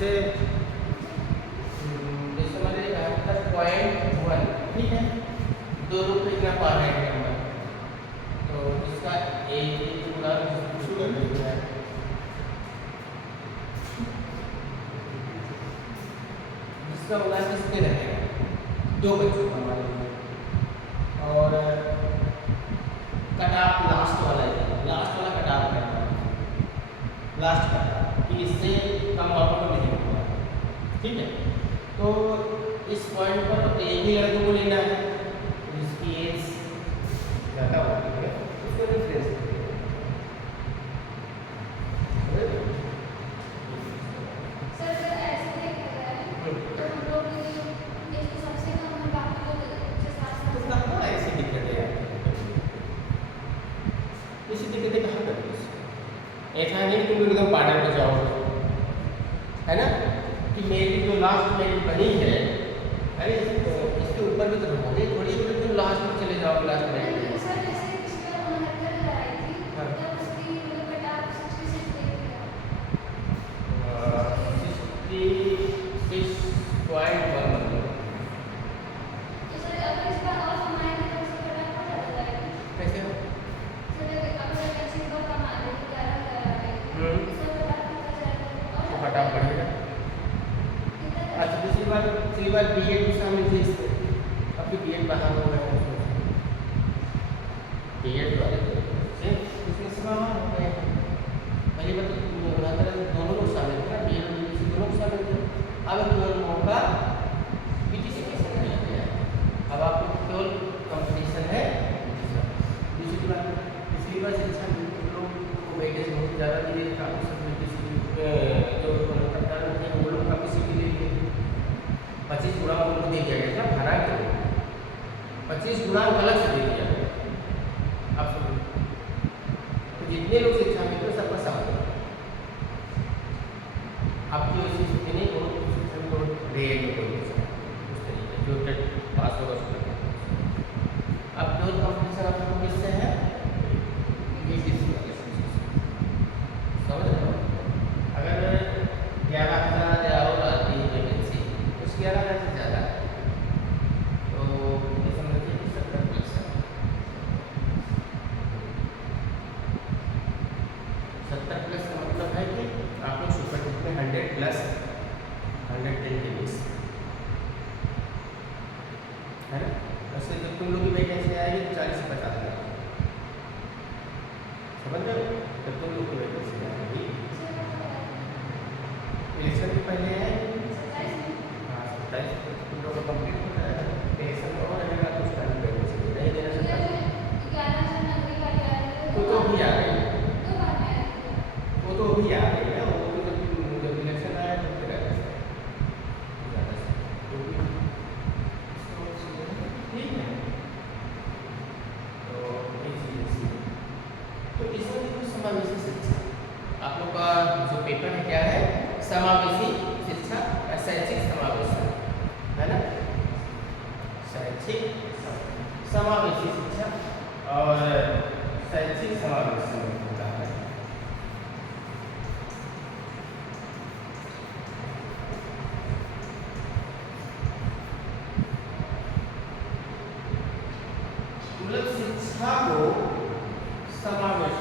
जैसे जैसे हमारे 71.1, ठीक है, दो रूप पे इतना पा रहे हैं नंबर, तो इसका एक पूरा शुरू कर देते हैं। इसका उदाहरण किसके रहेगा, दो बच्चों का हमारे लिए, और कटाप लास्ट वाला कटाप है, लास्ट कटाप कि इससे कम आउटपुट नहीं होगा, ठीक है। तो इस पॉइंट पर एक ही लड़के को लेना है, जिसकी एज ज़्यादा होती है उसको रेफरेंस करिए। सर अगर ऐसे देखा जाए तो हम लोग एक तो सबसे कम है, बाकी लोग 6-7 तो साल कहाँ ऐसी दिक्कतें आती हैं, ऐसी दिक्कतें कहाँ करती है? ऐसा नहीं तुम एकदम पार्डर पे जाओगे, है ना, कि मेरी जो लास्ट मेरी बनी है, अरे इसके ऊपर भी तो होगी थोड़ी, तुम लास्ट में चले जाओगे, लास्ट में। नहीं, सर जैसे पिछले बार 69 लगाई थी, हाँ। तब उसकी मतलब कटाप 66 दे दिया। 66.1 मतलब तो सर अगर इस बार और कमाएंगे तो उसका कटाप और ज़्यादा जाएगा। कैसे हो? सर अगर अच्छी बार कमा रहे 11 लगाए, इसका कटाप कितना जाएगा और कटाप बढ़ेगा। कितना जाएगा? अच्छा दूसरी बार बीएड भी शामिल थी इसमें, अभी बीएड बाहर हो गए हैं, बीएड वाले से इसमें से बाहर हो गए हैं। पहले मतलब दोनों लोग शामिल थे ना, बीएड और बीटीसी दोनों लोग शामिल थे, अब केवल मौका बीटीसी के साथ मिल गया, अब आपको केवल कंपटीशन है। दूसरी बात, पिछली बार शिक्षा लोग को वेटेज बहुत ज़्यादा दिए था, उस बीटीसी जो कप्तान थे वो लोग काफ़ी सीटी ले लिए, 25 गुणा उनको दे दिया गया था, भरा के 25 गुणा अलग से दे दिया गया। आप समझो, तो जितने लोग शिक्षा में थे सबका साथ है। आपकी वैसी स्थिति नहीं, बहुत शिक्षा में बहुत रेयर में कोई उस तरीके जो टेट पास होगा उसका। अब जो कॉम्पिटिशन आपको किससे है, बीटीसी वाले से, समझ रहे हो? अगर 11,000 या और आती है वैकेंसी, उस 11,000 से ज़्यादा है, तो ये समझिए कि 70%, 70+ का मतलब है कि आप लोग सुपर टेट में 100+, 110 के बीच, है ना। वैसे जब तुम लोग की वैकेंसी आएगी तो 40 से 50 हज़ार, समझ रहे हो? जब तुम लोग की वैकेंसी आएगी, इलेक्शन के पहले है, 27 को तुम लोग का कंप्लीट हो जाएगा, इलेक्शन और रहेगा, कुछ टाइम वैकेंसी नहीं देना सकता, तो भी आ गई, वो तो भी आ गई ना, वो तो जब इलेक्शन आया तो फिर आ गया, ठीक है। तो तो इसमें देखो समावेशी शिक्षा, आप लोग का जो पेपर है क्या है, समावेशी शिक्षा, शैक्षिक समावेशन, है ना, शैक्षिक समावेशी शिक्षा और शैक्षिक समावेशन होता है। मतलब शिक्षा को समावेश,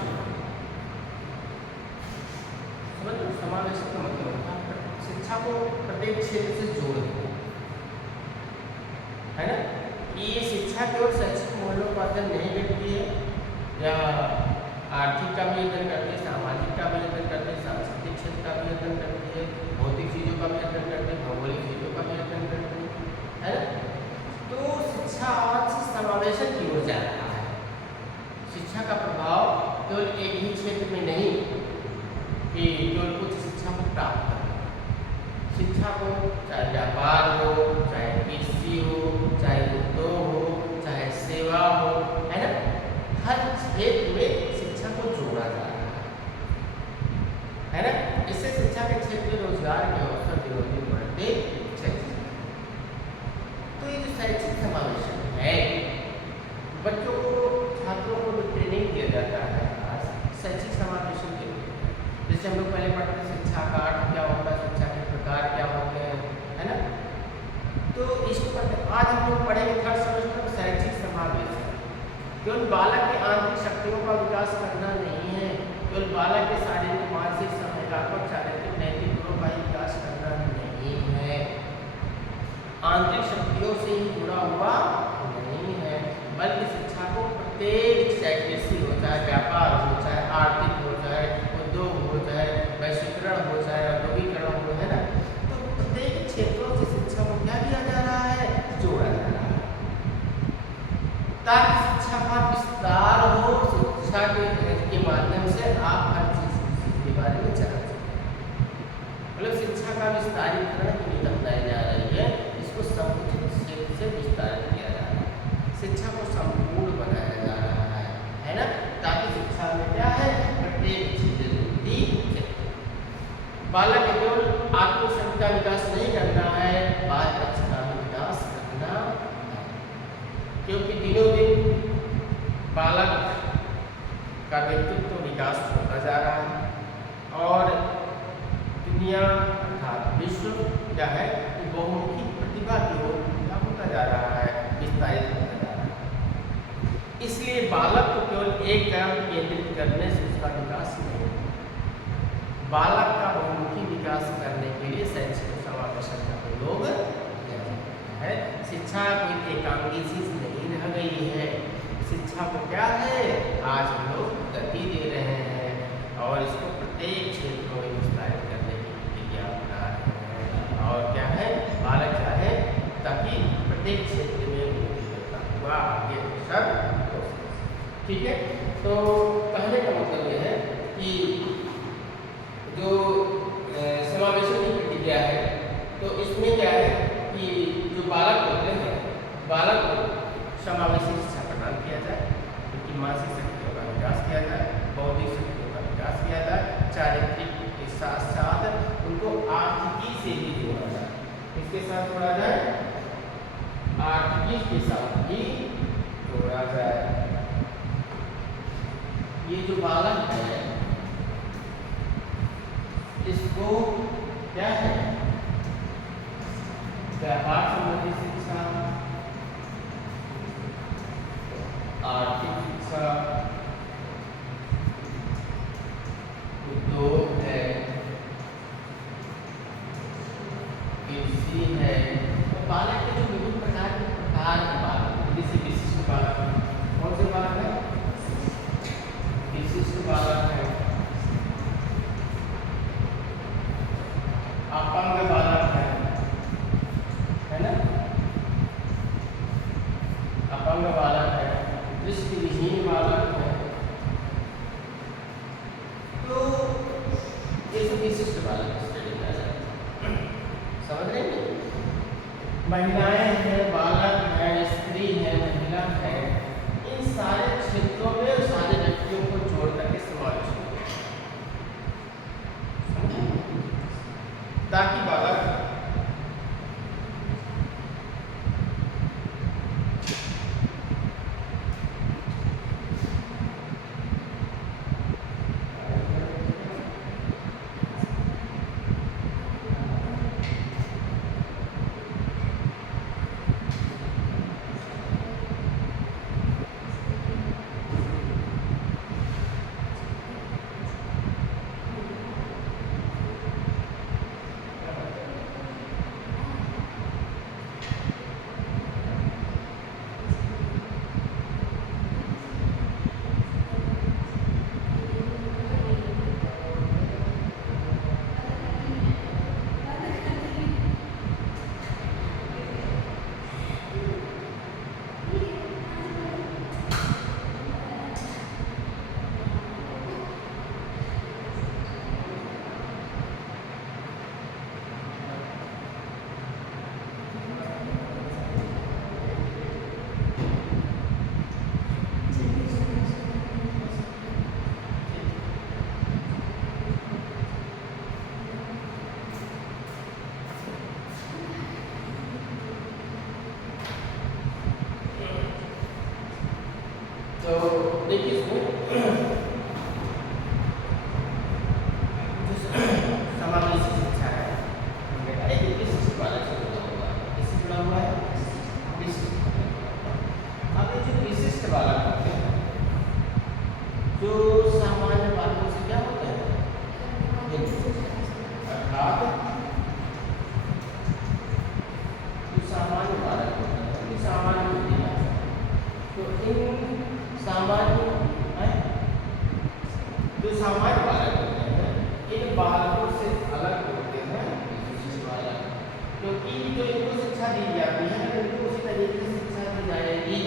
समझो समावेश का मतलब होता है शिक्षा को प्रत्येक क्षेत्र से जोड़ देना, है ना, कि ये शिक्षा केवल शैक्षिक मूल्योपार्जन नहीं करती है, या आर्थिक का भी अध्ययन करती है, सामाजिक का भी अध्ययन करती है, सांस्कृतिक क्षेत्र का भी अध्ययन करती है, भौतिक चीज़ों का भी अध्ययन करती है, भौगोलिक चीज़ों का भी अध्ययन करती है ना। तो शिक्षा आज समावेशन की ओर जा रहा है, शिक्षा का प्रभाव केवल एक ही क्षेत्र में नहीं कि केवल कुछ शिक्षा को प्राप्त करना, शिक्षा को चाहे व्यापार हो, चाहे कृषि हो, चाहे उद्योग हो, चाहे सेवा हो, है ना, हर क्षेत्र में शिक्षा को जोड़ा जा रहा है ना। इससे शिक्षा के क्षेत्र में रोजगार के अवसर दिनों दिन बढ़ते चले। तो ये जो शैक्षिक समावेशन है, बच्चों को, छात्रों को जो ट्रेनिंग दिया जाता है शैक्षिक समावेशन के लिए, जैसे हम लोग पहले पढ़ते शिक्षा का अर्थ क्या होता है, शिक्षा के प्रकार तो इसको पढ़ते आज हम लोग पढ़ेंगे थर्ड सेमेस्टर में शैक्षिक समावेश। केवल बालक की आंतरिक शक्तियों का विकास करना नहीं है, केवल बालक के शारीरिक मानसिक संवेदनात्मक चारित्रिक नैतिक गुणों का विकास करना नहीं है। आंतरिक शक्तियों से ही जुड़ा हुआ नहीं है, बल्कि शिक्षा को प्रत्येक सेक्टर हो, चाहे व्यापार हो, चाहे आर्थिक हो, चाहे उद्योग हो, चाहे वैश्वीकरण हो, चाहे औद्योगिकरण हो, है ना, तो प्रत्येक क्षेत्रों से शिक्षा को क्या किया जा रहा है, जोड़ा जा रहा है, ताकि शिक्षा का विस्तार हो। शिक्षा के माध्यम से आप हर चीज के बारे में जान सकें। मतलब शिक्षा का विस्तारीकरण की नीति अपनाई जा रही है, इसको समुचित क्षेत्र से विस्तारित किया जा रहा है, शिक्षा को संपूर्ण बनाया जा रहा है ना, ताकि शिक्षा में क्या है, प्रत्येक चीज बालक के केवल आत्मशक्ति का विकास नहीं करना है, बाल दक्षता का विकास करना है, क्योंकि दिनों दिन बालक का व्यक्तित्व विकास होता जा रहा है और दुनिया अर्थात विश्व क्या है, बहुमुखी प्रतिभा की ओर होता जा रहा है, विस्तारित होता जा रहा है। इसलिए बालक को केवल एक तरफ केंद्रित करने से उसका विकास नहीं, बालक का बहुमुखी विकास करने के लिए शैक्षिक समावेशन का प्रयोग किया जाता है। शिक्षा कोई एकांगी चीज नहीं रह गई है, शिक्षा को क्या है, आज हम लोग गति दे रहे हैं और इसको प्रत्येक क्षेत्रों में विस्तारित करने की प्रक्रिया अपना रहे हैं। और क्या है, बालक क्या है, ताकि प्रत्येक क्षेत्र में उन्नति होता हुआ आगे सब। ठीक है, तो कहने का मतलब यह है कि जो समावेशन की प्रक्रिया है, तो इसमें क्या है कि जो बालक होते हैं, बालक को समावेशी शिक्षा प्रदान किया जाए, उनकी मानसिक शक्तियों का विकास किया जाए, बौद्धिक शक्तियों का विकास किया जाए, चारित्रिक के साथ साथ उनको आर्थिकी से भी जोड़ा जाए। इसके साथ जोड़ा जाए, आर्थिकी के साथ भी जोड़ा जाए। ये जो बालक है इसको क्या है, व्यापार संबंधी शिक्षा, आर्थिक शिक्षा, उद्योग है, कृषि है, तो बालक के जो विभिन्न प्रकार के बालक, जैसे विशिष्ट बालक, कौन से बालक है, विशिष्ट बालक है, अपंग बालक है ना, अपंग बालक है, दृष्टिविहीन बालक है, तो ये सब विशिष्ट बालक स्टडी किया जाता है। समझ रहे हैं, महिलाएं हैं, बालक है, स्त्री है, महिला है, इन सारे क्षेत्रों में सारे व्यक्तियों को जोड़ करके समावेश हो, ताकि बालक तो देखिए इसमें जो समावेशी शिक्षा है, एक विशिष्ट बालक से जुड़ा हुआ है, इससे जुड़ा हुआ अर्थात जो सामान्य बालक होते हैं, जो सामान्य बुद्धि का, तो इन सामान्य जो सामान्य बालक होते हैं, इन बालकों से अलग होते हैं विशिष्ट बालक, क्योंकि जो इनको शिक्षा दी जाती है अगर इनको उसी तरीके से शिक्षा दी जाएगी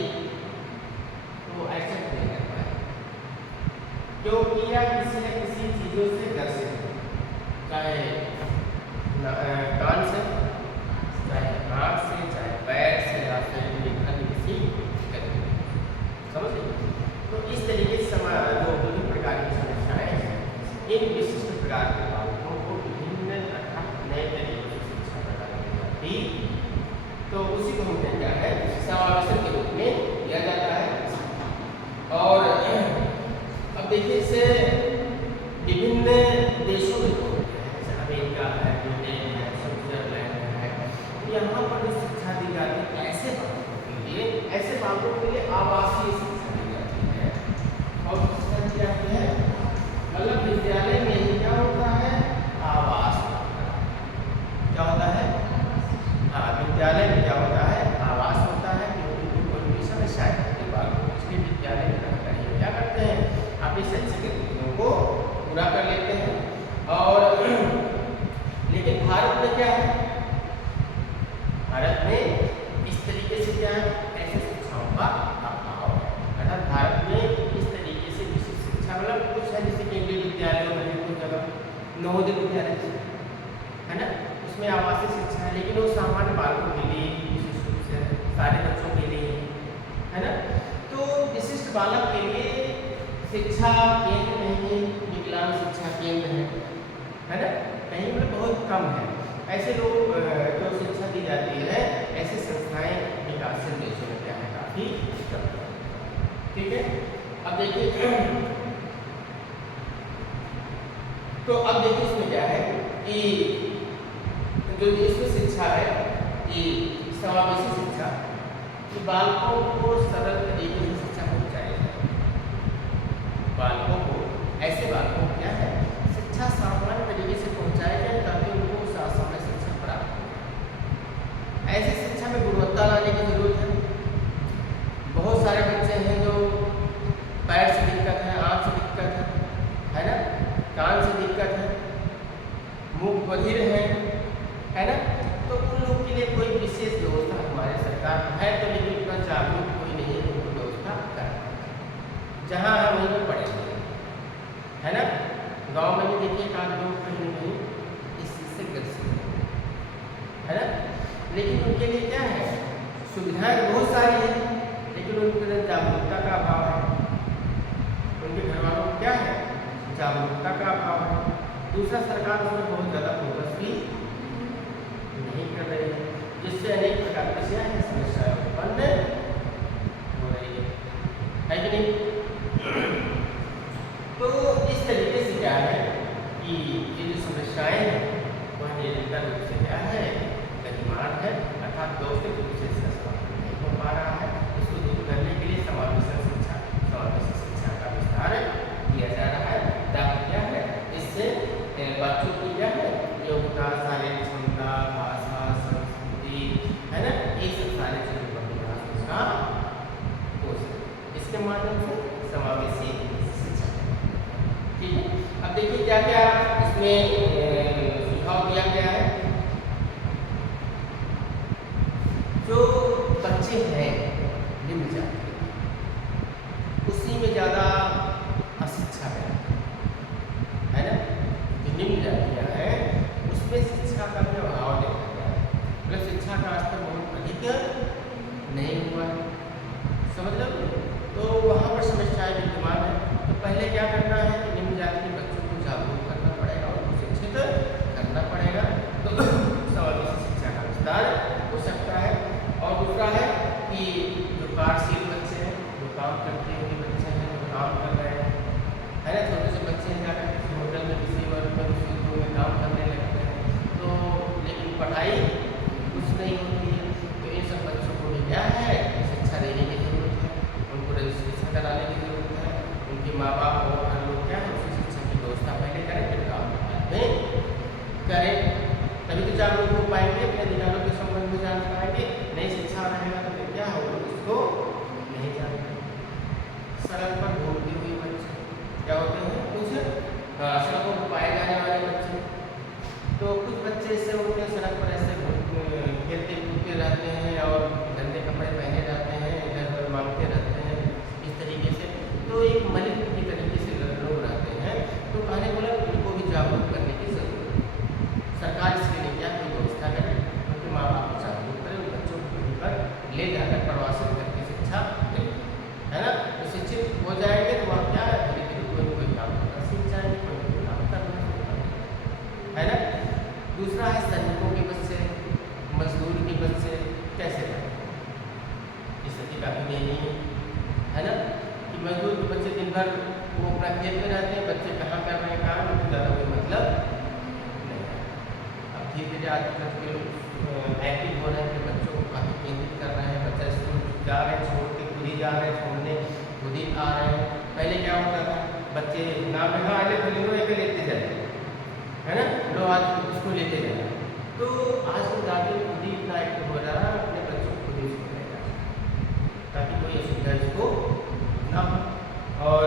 तो एक्सेप्ट नहीं कर पाए, क्योंकि या किसी न किसी चीज़ों से डर से, चाहे कान से, चाहे आँख से, चाहे पैर से, या फिर अन्य किसी समझ लीजिए। तो इस तरीके से जो विभिन्न प्रकार की समस्याएं हैं, इन विशिष्ट प्रकार के बालकों को विभिन्न अर्थात नए तरीके से शिक्षा प्रदान की जाती, तो उसी को हम क्या है समावेशन के रूप में लिया जाता है। और अब देखिए इसे विभिन्न देशों में होते हैं, जैसे अमेरिका है, ब्रिटेन है, स्विट्जरलैंड है, यहाँ पर जो शिक्षा दी जाती है ऐसे बालकों के लिए आवासीय शिक्षा दी जाती है। और शिक्षा दी जाती है मतलब विद्यालय में ही क्या होता है, आवास होता है। क्या होता है? हाँ, विद्यालय में क्या होता है, आवास होता है, क्योंकि कोई भी समस्या है बालकों को, इसलिए विद्यालय में रहकर ही क्या करते हैं, अपनी शैक्षिक गतिविधियों को पूरा कर लेते हैं। और लेकिन भारत में क्या है, भारत में इस तरीके से क्या है, ऐसे शिक्षाओं का अभाव है। अर्थात भारत में इस तरीके से विशिष्ट शिक्षा मतलब कुछ है, जैसे केंद्रीय विद्यालयों में कुछ जगह नवोदय विद्यालय है ना, उसमें आवासीय शिक्षा है, लेकिन वो सामान्य बालकों के लिए विशिष्ट रूप से सारे बच्चों के लिए है ना। तो विशिष्ट बालक के लिए शिक्षा केंद्र नहीं, विकलांग शिक्षा केंद्र है ना, कहीं मतलब बहुत कम है। ऐसे लोग जो शिक्षा दी जाती है, ऐसी संस्थाएं विकासशील देशों में क्या है, काफी कम है। ठीक है, अब देखिए तो अब देखिए इसमें क्या है कि जो इसमें शिक्षा है कि समावेशी शिक्षा, कि बालकों को सरल तरीके से शिक्षा पहुँचाई जाए। बालकों को, ऐसे बालकों को क्या है, शिक्षा सामान्य तरीके से पहुँचाई जाए ताकि उनको समय शिक्षा प्राप्त हो। ऐसी शिक्षा में गुणवत्ता लाने की जरूरत है। बहुत सारे बच्चे हैं जो पैर से दिक्कत है, आँख से दिक्कत है ना, कान से दिक्कत है, मुख बधिर है ना, तो उन लोगों के लिए कोई विशेष व्यवस्था हमारे सरकार है तो, लेकिन इतना जागरूक कोई नहीं है उनको व्यवस्था कर, जहाँ है वहीं पर पड़ेंगे है ना। गांव में भी देखिए कान लोग कहीं नहीं इस चीज़ से ग्रसित है ना, लेकिन उनके लिए क्या है, सुविधाएं बहुत सारी हैं, लेकिन उनके जागरूकता का अभाव है। उनके घर वालों को क्या है, जागरूकता का अभाव है। दूसरा, सरकार उसमें बहुत ज़्यादा फोकस भी नहीं कर रही है, जिससे अनेक प्रकार की समस्याएं उत्पन्न हो रही है कि नहीं। तो इस तरीके से क्या है कि ये जो समस्याएं हैं वह निरंतर रूप से क्या है, गतिमान है, अर्थात व्यवस्थित रूप से इसका समाधान नहीं हो पा रहा है। इसको दूर करने के लिए समावेशी शिक्षा का विस्तार किया जा रहा है, ताकि क्या है, इससे बच्चों की क्या है, योग्यता, शारीरिक क्षमता, भाषा, संस्कृति है ना, ये सब सारे चीज़ों का विकास उसका हो सके, इसके माध्यम से समावेशी शिक्षा। ठीक है, अब देखिए क्या क्या इसमें सुझाव दिया गया है। जो बच्चे हैं निम्न जाति उसी में ज़्यादा अशिक्षा है ना, जो निम्न जातियाँ हैं उसमें शिक्षा का भी अभाव देखा गया है, मतलब शिक्षा का स्तर बहुत अधिक नहीं हुआ है, समझ लो। तो वहाँ पर समस्याएं विद्यमान है। तो पहले क्या करना है कि निम्न जाति के बच्चों को जागरूक करना पड़ेगा, उनको शिक्षित करना पड़ेगा, तो समावेशी शिक्षा का विस्तार हो सकता है। और दूसरा है कि जो कार्यशील बच्चे हैं, जो काम करते हुए बच्चे हैं, जो काम कर रहे हैं है ना, छोटे से बच्चे हैं जाकर किसी होटल में, किसी वर्ग में, किसी उद्योग में काम करने लगते हैं, तो लेकिन पढ़ाई कुछ नहीं होती है, तो इन सब बच्चों को भी क्या है, शिक्षा देने की जरूरत है। तभी तो जागरूक हो पाएंगे, अपने अधिकारों के संबंध में जान पाएंगे। नहीं शिक्षा रहेगा तो फिर क्या होगा, इसको नहीं जान पाएंगे। सड़क पर घूमते हुए बच्चे क्या होते हैं, कुछ सड़कों पर पाए जाने वाले बच्चे, तो कुछ बच्चे ऐसे होते हैं सड़क पर ऐसे खेलते कूदते रहते हैं और गंदे कपड़े पहने रहते हैं, इधर उधर मांगते रहते हैं इस तरीके से, तो एक मलिन की तरीके से लोग रहते हैं। तो कहने बोला इनको भी जागरूक करने की जरूरत है। सरकार इसके लिए क्या कोई व्यवस्था करे, क्योंकि माँ बाप को जागरूक करें, उन बच्चों को वहीं पर ले जाकर प्रवासित करके शिक्षा दें, है ना। तो शिक्षित हो जाएंगे तो वहाँ क्या है, धीरे धीरे कोई न कोई काम करना सीख जाएंगे, कोई न कोई काम करना, है ना। दूसरा है श्रमिकों के बच्चे, मजदूर के बच्चे कैसे पढ़ें, स्थिति काफ़ी दयनीय है ना, कि मजदूर के बच्चे दिन भर वो अपना खेत में रहते हैं, बच्चे कहाँ कर रहे हैं काम, उनको ज़्यादा कोई मतलब नहीं है। अब धीरे धीरे आजकल के लोग एक्टिव हो रहे हैं, बच्चों को काफ़ी केंद्रित कर रहे हैं, बच्चा स्कूल जा रहे हैं, छोड़ के खुद ही जा रहे हैं, छोड़ने खुद ही आ रहे हैं। पहले क्या होता था, बच्चे नाम यहाँ आने को लेते जाते, है ना, लोग आज उसको लेते जाए। तो आज के गार्जियन खुद ही इतना एक्टिव हो रहा है, अपने बच्चों को खुद ही उसको ले जाए ताकि कोई असुविधा इसको ना हो। और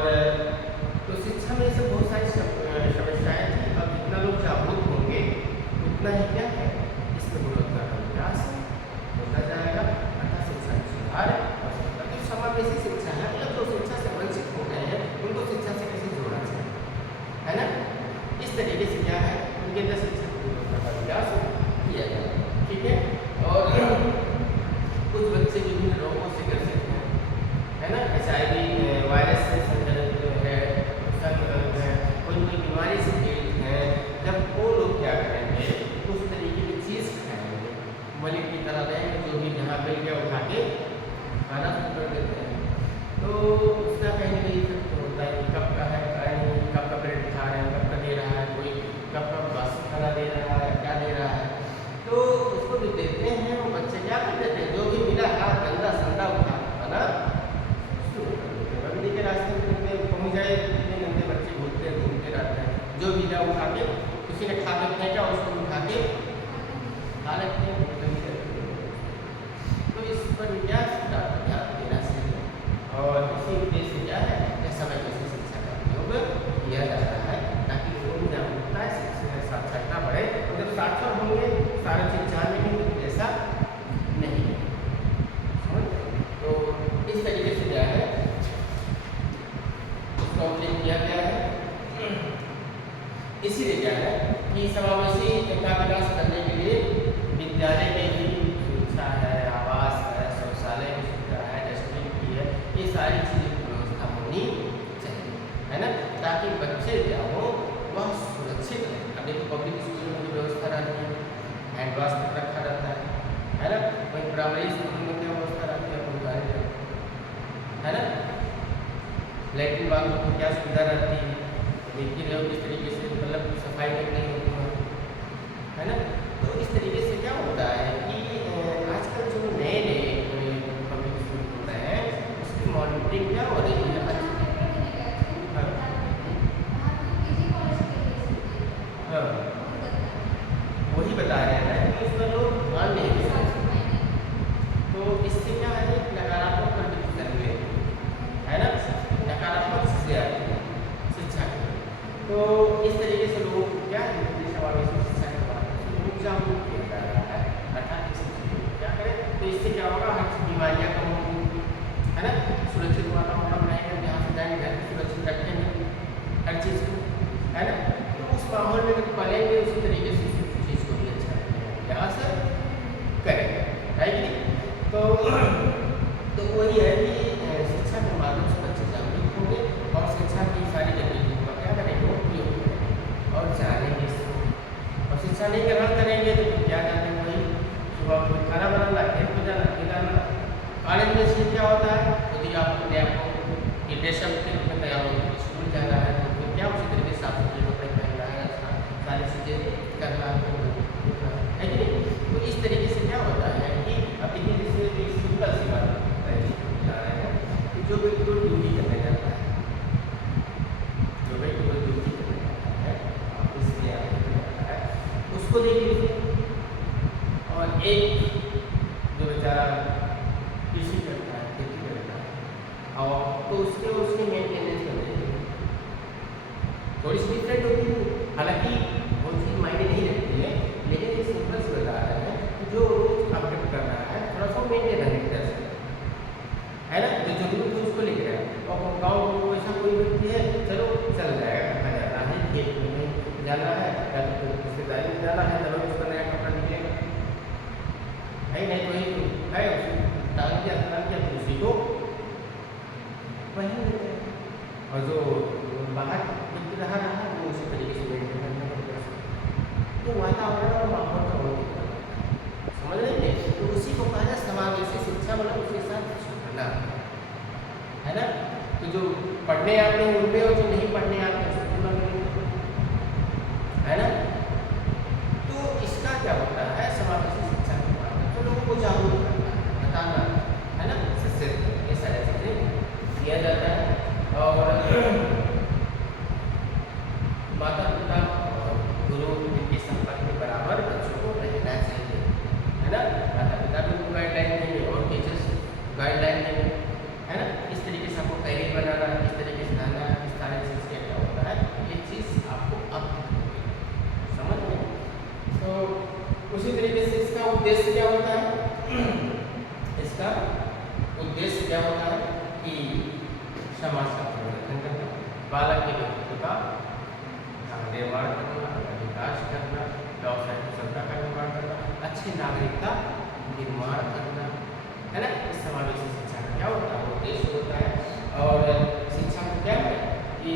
तो शिक्षा में ऐसे बहुत सारी समस्याएं थी। अब जितना लोग जागरूक होंगे उतना ही क्या है, इसमें गुणवत्ता का विकास होता जाएगा, अर्थात शिक्षा में सुधार हो सकता है। समावेशी शिक्षा है, मतलब जो शिक्षा से वंचित हो गए हैं उनको शिक्षा से कैसे जोड़ा जाए, है ना। इस तरीके से क्या है, उनके अंदर शिक्षा की गुणवत्ता का विकास किया जाए, ठीक है। और कुछ बच्चे विभिन्न रोगों से ग्रसित हैं, है ना, HIV वायरस से संक्रमित है, कोई बीमारी से पीड़ित है। जब वो लोग क्या करेंगे, उस तरीके की चीज़ खाएंगे, मलिक की तरह रहेंगे, जो भी जहाँ मिल गया उठा के खाना शुरू कर देते हैं। तो उसका कहीं ना कहीं इफेक्ट होता है कि कब का है, कब का ब्रेड खा रहे हैं, कब का दे रहा है, कोई कब का बासी खाना दे रहा है, क्या दे रहा है। तो उसको जो देते हैं वो बच्चे क्या कर देते हैं, जो भी मिला हाथ गंदा संदा उठा खाना शुरू कर देते हैं। मंदिर के रास्ते में पहुँच जाए, इतने गंदे बच्चे घूमते रहते हैं, जो मिला उठा के, किसी ने खा के फेंका उसको उठा के खा लेते हैं। तो इस पर क्या ध्यान देना चाहिए, और इसी उद्देश्य से क्या है, समय पर शिक्षा का उपयोग किया जा रहा है ताकि लोगों में जागरूकता है, साक्षरता बढ़े। और जब साक्षर होंगे सारे चीज जान लेंगे तो ऐसा नहीं है। तो इस तरीके से क्या है, उसका उल्लेख किया गया है। इसीलिए क्या है कि समावेशी का विकास करने के लिए विद्यालय में भी शिक्षा है, आवास है, शौचालय की सुविधा है, डस्टबिन की है, ये सारी चीज़ें की व्यवस्था होनी चाहिए, है ना, ताकि बच्चे क्या हो वह सुरक्षित रहे। अब देखो पब्लिक स्कूल में जो व्यवस्था रहती है, हैंड वॉश तक रखा रहता है ना, वहीं प्राइमरी स्कूल में क्या व्यवस्था रहती है, है ना, लेट्रिन बाथरूम में क्या सुविधा रहती है, देखिए रहे हो किस तरीके से, मतलब सफाई तक नहीं होती है ना। तो इस तरीके से क्या होता है कि आजकल जो नए पब्लिक स्कूल खुल रहे हैं उसकी मॉनिटरिंग क्या हो रही है। हाँ, वही बता रहे हैं ना कि उसमें लोग ध्यान नहीं दे रहे, तो इससे क्या है, नकारात्मक प्रवृत्ति करने, है ना, नकारात्मक चीज़ें आती हैं शिक्षा की। तो इस तरीके से लोगों को क्या है, समावेशी शिक्षा के बारे जागरूक किया जा रहा है, अर्थात इस क्या करें तो इससे क्या होगा, हर बीमारियाँ कम होंगी, है ना, सुरक्षित वातावरण रहेगा, जहाँ से जाएंगे घर को सुरक्षित रखेंगे हर चीज़ को, है ना। तो उस माहौल में जब पलेंगे उसी तरीके से उस चीज़ को भी अच्छा यहाँ से करेंगे, है कि नहीं। तो वही है कि शिक्षा के माध्यम से बच्चे जागरूक होंगे और शिक्षा की सारी गतिविधियों का क्या करेंगे, उपयोग करेंगे और जानेंगे इसको। और शिक्षा नहीं ग्रहण करेंगे तो क्या जानेंगे, वही सुबह को खाना बनाना, खेत में जाना, खिलाना। कॉलेज में से क्या होता है, खुद ही आप अपने आप को निर्देशक के रूप में तैयार होकर स्कूल जाना है, तो फिर क्या उसी तरीके से साफ सुथरे कपड़े पहनना है, सारी चीज़ें करना है कि नहीं। तो इस तरीके से क्या होता है कि अब देखिए जैसे एक सिंपल सी बात बता रहे हैं कि जो व्यक्ति को ड्यूटी करने जाता है, जो व्यक्ति को ड्यूटी करने जाता है, ऑफिस में जाता है, उसको देखिए एक जो बेचारा कृषि करता है, खेती करता है, और तो उसके मेंटेनेंस में थोड़ी सी डिफरेंट होती है। हालांकि वो चीज़ मायने नहीं रखती है, लेकिन एक सिंपल से बता रहा है कि जो रोज अपडेट कर रहा है थोड़ा सा मेंटेन रहने से, है ना, जो जरूरत है उसको लेकर है। और गाँव में ऐसा कोई व्यक्ति है, चलो चल जाएगा, कहाँ जाना है, खेत में जाना है या तो कोई रिश्तेदारी में जाना है, चलो उसका नया कपड़ा निकलेगा, है नहीं, कोई है डाल दिया फिर उसी को पहन लेते हैं। और जो बाहर व्यक्ति रहा है वो उसी तरीके से मेंटेन करना पड़ता है। तो वातावरण और माहौल का बहुत दिक्कत होता है, समझ रहे हैं। तो उसी को कहा जाए समावेशी शिक्षा, मतलब उसके साथ करना, है ना। तो जो पढ़ने आते हैं उनमें और जो नहीं पढ़ने आते हैं उसको तुलना करेंगे, है ना। तो इसका क्या होता है, समावेशी शिक्षा के बारे में तो लोगों को जागरूक करना, बताना, है ना, शिक्षित ये सारी चीज़ें किया जाता है। और माता पिता और गुरु इनके संपर्क में बराबर बच्चों को रहना चाहिए, है ना। माता पिता भी उनको गाइडलाइन देंगे और टीचर्स गाइडलाइन देंगे, है ना। इस तरीके से आपको कैरियर बनाना, इस तरीके से रहना, इस सारे चीज़ से क्या होता है, ये चीज़ आपको अब समझ में। तो उसी तरीके से इसका उद्देश्य क्या होता है, इसका उद्देश्य क्या होता है कि समाज का परिवर्तन करना, बालक के व्यक्तित्व का निर्माण करना, विकास करना, व्यवसाय कुशलता का निर्माण करना, अच्छी नागरिकता निर्माण करना, है ना। इस समावेशी शिक्षा का क्या होता है, उद्देश्य होता है। और शिक्षा का क्या है कि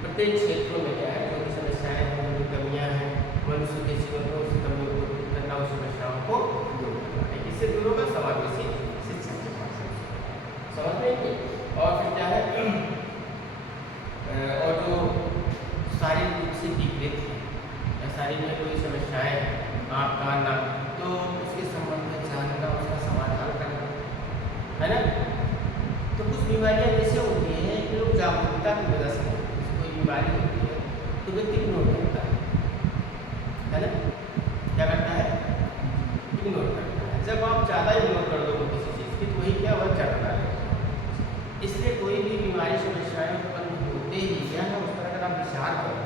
प्रत्येक क्षेत्रों में क्या है, जो भी समस्याएं हैं, जो कमियां हैं, मनुष्य के जीवन में उस कमियों को दूर करना, उस समस्याओं को दूर करना, किससे दूर होगा, समावेशी शिक्षा के माध्यम से, समझ में। और फिर क्या है, और जो शारीरिक रूप से विकृत है या शारीरिक में कोई समस्याएं हैं, आँख कान नाक, तो उसके संबंध में जानना, उसका समाधान करना, है ना। तो कुछ बीमारियां जैसे होती हैं कि लोग जागरूकता की वजह से, कोई बीमारी होती है तो व्यक्ति इग्नोर करता है ना, क्या करता है, इग्नोर करता है। जब आप ज़्यादा इग्नोर कर दोगे किसी चीज़ की तो वही क्या हुआ, चढ़ता है। इसलिए कोई भी बीमारी समस्याएं उत्पन्न होते ही क्या है, उस पर अगर आप विचार करो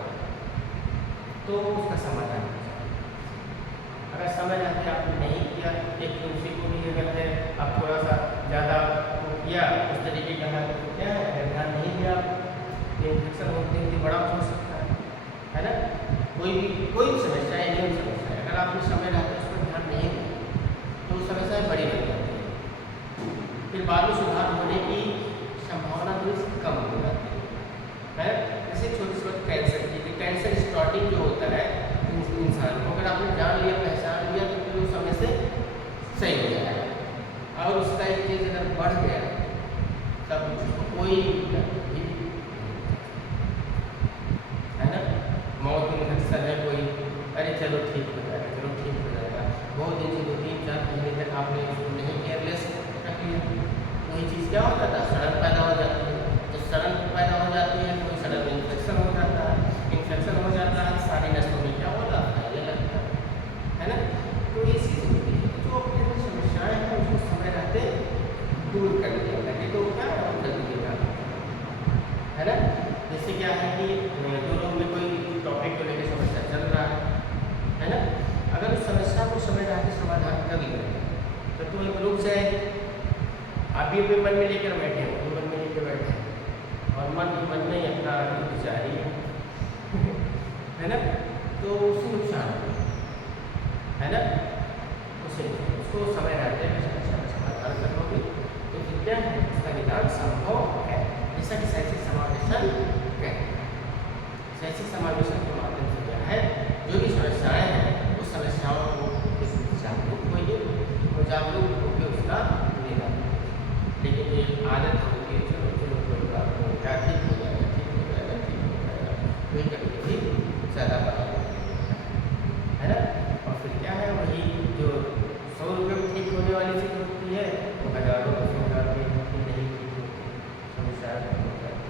तो उसका समाधान हो जाए। अगर समय रहते आपने नहीं किया, एक तुलसी को भी अगर है आप थोड़ा सा ज़्यादा किया उस तरीके का है तो क्या है, अगर ध्यान नहीं दिया इन्फेक्शन होते हुए बड़ा हो सकता है ना। कोई भी समस्या है, नहीं समस्या है, अगर आपने समय रहते उस पर ध्यान नहीं दिया तो समस्याएँ बड़ी बन जाती है, फिर बाद में सुधार होने की संभावना थोड़ी सी कम हो जाती है। जैसे छोटे छोटे कैंसर की, कैंसर स्टार्टिंग जो होता है इंसान को, अगर आपने जान लिया, पहचान लिया तो फिर उस समय से सही हो जाएगा। और उसका एक चीज़ अगर बढ़ गया तब उसको कोई भी, है ना, मौत इन्फेक्शन है कोई, अरे चलो ठीक हो जाएगा, चलो ठीक हो जाएगा, बहुत दिन से 2-3-4 महीने तक आपने उसको नहीं केयरलेस रख लिया, वही चीज़ क्या हो जाता है, सड़न पैदा हो जाती है। जब सड़न पैदा हो जाती है तो सड़न में इन्फेक्शन हो जाता है, इन्फेक्शन हो जाता है, सारी नसों में क्या हो जाता है, ये लगता है ना। तो ये चीज़ होती है, जो अपने अंदर समस्याएं हैं उसको समय रहते दूर कर दिया लगे तो क्या कर दीजिएगा, है ना। जैसे क्या है कि दो लोग में कोई टॉपिक को लेकर समस्या चल रहा है ना, अगर उस समस्या को समय रहते समाधान कर लेंगे तो तुम एक रुक जाएगी। आप भी अपने मन में लेकर बैठे हो, मन में लेकर बैठे और मन ही मन में अपना विचारी है ना, तो उससे नुकसान है ना, उसको समय रहते हैं समस्या का समाधान कर लोगे तो फिर क्या है, उसका निदान संभव है। जैसा कि शैक्षिक समावेशन है, शैक्षिक समावेशन के माध्यम से क्या है, जो भी समस्याएं हैं उस समस्याओं को जागरूक होइए और जागरूक होकर उसका निदान। लेकिन ये आदत होती है, चलो चलो कोई बात नहीं, क्या ठीक हो जाएगा, ठीक हो जाएगा, ठीक हो जाएगा, वही कभी भी ज़्यादा बड़ा है ना। और फिर क्या है, वही जो 100 रुपये में ठीक होने वाली चीज़ होती है वो हज़ारों 10,000 में नहीं ठीक होती, समस्या हो जाती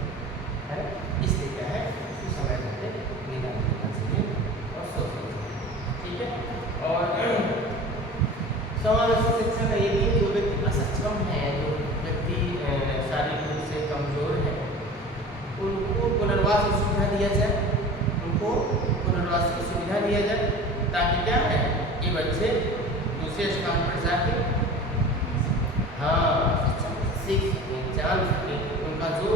है ना। इसलिए क्या है, उस समय रहते निदान करना चाहिए और सोचना चाहिए, ठीक है। और समावेशी शिक्षा का ये भी है, जो व्यक्ति असक्षम है, जो व्यक्ति शारीरिक रूप से कमजोर है, उनको पुनर्वास की सुविधा दिया जाए, उनको पुनर्वास की सुविधा दिया जाए, ताकि क्या है ये बच्चे दूसरे स्थान पर जाके हाँ सीख सकें, जान सकें, उनका जो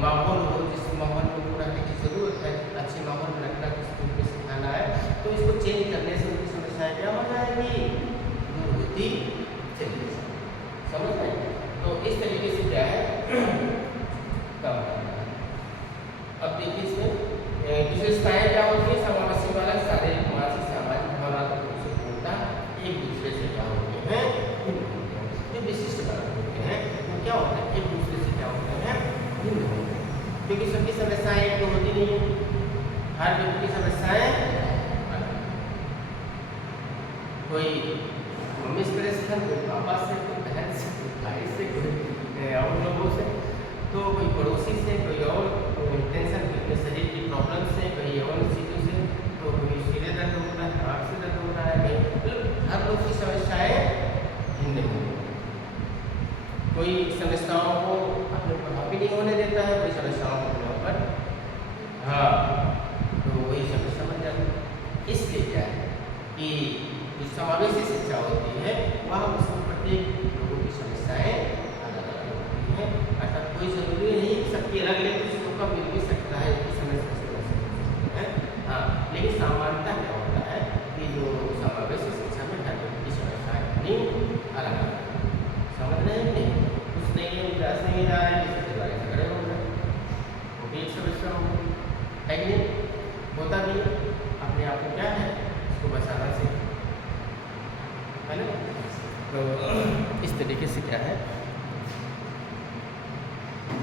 माहौल हो, जिस माहौल में उनको रहने की ज़रूरत है, अच्छे माहौल में रखना किसी को सिखाना है, तो इसको चेंज करने से उनकी समस्याएं क्या हो जाएगी, दूर होती चली जाएगी। समझ रहे हैं? तो इस तरीके से क्या है काम करना है। अब देखिए इसमें विशेषताएं क्या होती है, समावेशी वाला शारीरिक, मानसिक, सामाजिक, भावनात्मक रूप से पूर्णता एक दूसरे से क्या होते हैं, जो विशिष्ट कारक होते हैं वो क्या होते हैं, एक दूसरे से क्या होते हैं, भिन्न होते हैं, क्योंकि सबकी समस्याएं एक तो होती नहीं है, हर व्यक्ति की समस्याएं अलग। कोई मम्मी से परेशान, कोई पापा से, कोई बहन से, कोई भाई से, कोई और लोगों से, तो कोई पड़ोसी से, कोई और टेंशन, कोई शरीर की प्रॉब्लम से, कोई और चीज़ों से, तो कोई सिरे दर्द हो रहा है, आँख से दर्द हो रहा है, मतलब हर लोग की समस्याएं भिन्न होती हैं। कोई समस्याओं को अपने पर हावी नहीं होने देता है, कोई समस्याओं को अपने ऊपर हाँ तो वही समस्या बन जाती है। इसलिए क्या है कि जो समावेशी शिक्षा होती है वह उसमें प्रत्येक लोगों की समस्याएं अलग अलग होती हैं, अर्थात कोई जरूरी नहीं कि सबकी अलग अलग किसी का मिल भी सकता है, इसकी समस्या से बच सकते हैं, हाँ, लेकिन सामान्यता क्या होता है कि जो समावेशी शिक्षा में हर व्यक्ति की समस्याएं अपनी अलग अलग, समझ रहे हैं नहीं, कुछ नहीं है, उदास नहीं जा रहा है, किसी बारे में झगड़े हो रहे हैं, वो भी एक समस्या होगी, है कि नहीं, होता भी है, अपने आप को क्या है इसको बचाना चाहिए, है ना। तो इस तरीके से क्या है